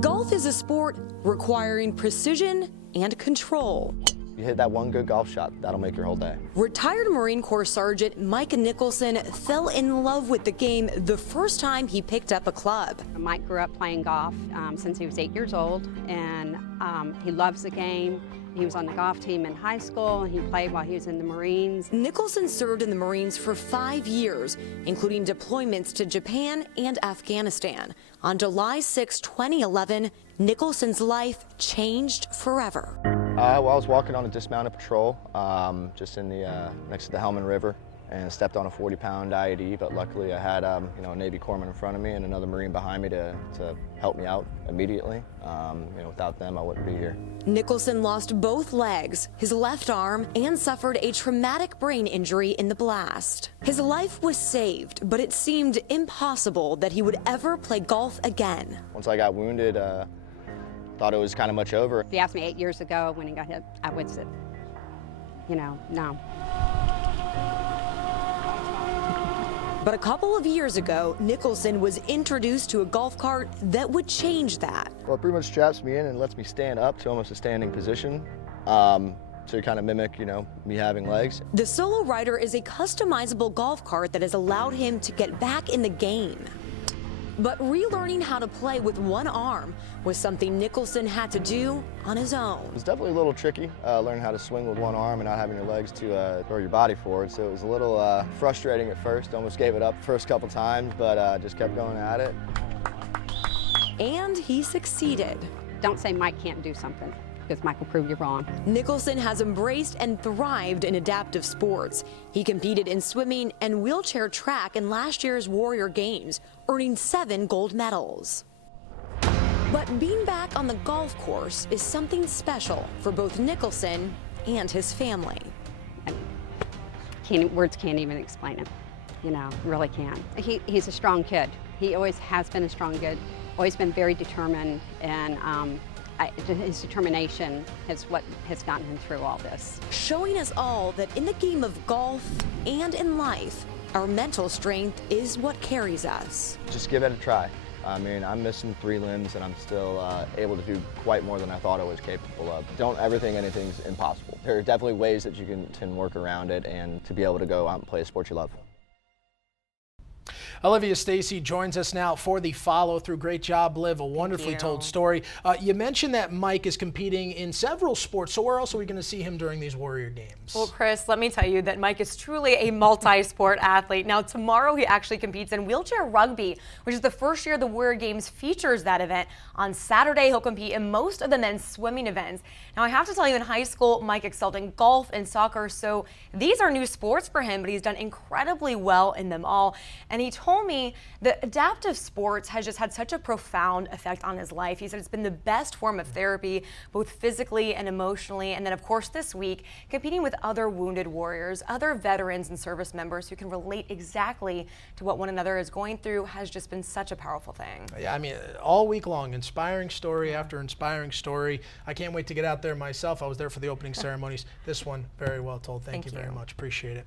Golf is a sport requiring precision and control. You hit that one good golf shot, that'll make your whole day. Retired Marine Corps Sergeant Mike Nicholson fell in love with the game the first time he picked up a club. Mike grew up playing golf since he was 8 years old, and he loves the game. He was on the golf team in high school, and he played while he was in the Marines. Nicholson served in the Marines for 5 years, including deployments to Japan and Afghanistan. On July 6, 2011, Nicholson's life changed forever. Well, I was walking on a dismounted patrol, just in the next to the Helmand River, and stepped on a 40-pound IED. But luckily, I had a Navy corpsman in front of me and another Marine behind me to help me out immediately. Without them, I wouldn't be here. Nicholson lost both legs, his left arm, and suffered a traumatic brain injury in the blast. His life was saved, but it seemed impossible that he would ever play golf again. Once I got wounded, thought it was kind of much over. If you asked me 8 years ago when he got hit, I would say, no. But a couple of years ago, Nicholson was introduced to a golf cart that would change that. Well, it pretty much straps me in and lets me stand up to almost a standing position. To kind of mimic, me having legs. The Solo Rider is a customizable golf cart that has allowed him to get back in the game. But relearning how to play with one arm was something Nicholson had to do on his own. It was definitely a little tricky, learning how to swing with one arm and not having your legs to throw your body forward. So it was a little frustrating at first. Almost gave it up the first couple times, but just kept going at it. And he succeeded. Don't say Mike can't do something, because Mike will prove you wrong. Nicholson has embraced and thrived in adaptive sports. He competed in swimming and wheelchair track in last year's Warrior Games, earning 7 gold medals. But being back on the golf course is something special for both Nicholson and his family. Words can't even explain it, really can't. He's a strong kid. He always has been a strong kid, always been very determined, and his determination is what has gotten him through all this. Showing us all that in the game of golf and in life, our mental strength is what carries us. Just give it a try. I'm missing 3 limbs and I'm still able to do quite more than I thought I was capable of. Don't ever think anything's impossible. There are definitely ways that you can work around it and to be able to go out and play a sport you love. Olivia Stacey joins us now for the follow-through. Great job, Liv. A wonderfully told story. You mentioned that Mike is competing in several sports, so where else are we going to see him during these Warrior Games? Well, Chris, let me tell you that Mike is truly a multi-sport athlete. Now, tomorrow he actually competes in wheelchair rugby, which is the first year the Warrior Games features that event. On Saturday, he'll compete in most of the men's swimming events. Now, I have to tell you, in high school, Mike excelled in golf and soccer, so these are new sports for him, but he's done incredibly well in them all. And he told me that adaptive sports has just had such a profound effect on his life. He said it's been the best form of therapy, both physically and emotionally. And then, of course, this week, competing with other wounded warriors, other veterans and service members who can relate exactly to what one another is going through has just been such a powerful thing. Yeah, all week long, inspiring story after inspiring story. I can't wait to get out there myself. I was there for the opening ceremonies. This one, very well told. Thank you very much. Appreciate it.